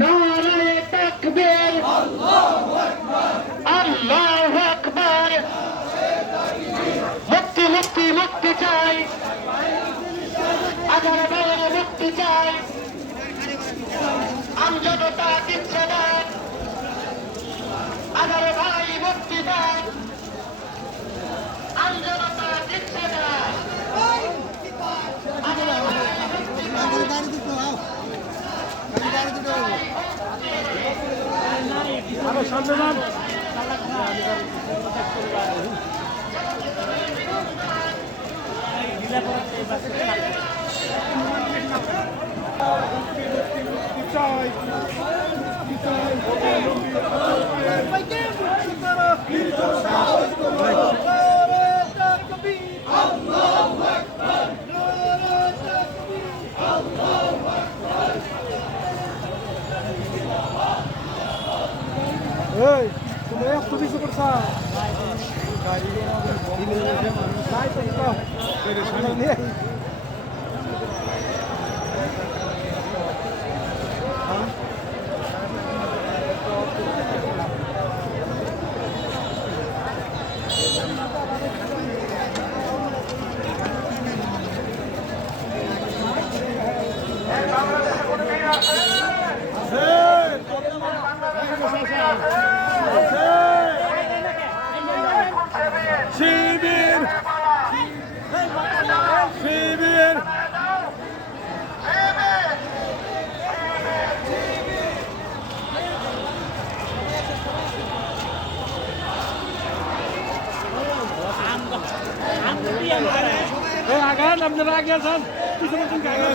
নারায়ে তাকবীর, আল্লাহু আকবার। মুক্তি মুক্তি মুক্তি চাই, আধার ভাইয়ের মুক্তি চাই। আমজনতা দিচ্ছে না, আধার ভাই মুক্তি দেন। আমজনতা দিচ্ছে না, আধার ভাই মুক্তি দেন। আরো সামনে যান। Hey, তুমি এত কিছু করছা? গাড়ি নাই তো তো। পেরেশানি নেই। শিবির শিবির আগান আপনারা আগে আছেন কিছু আগে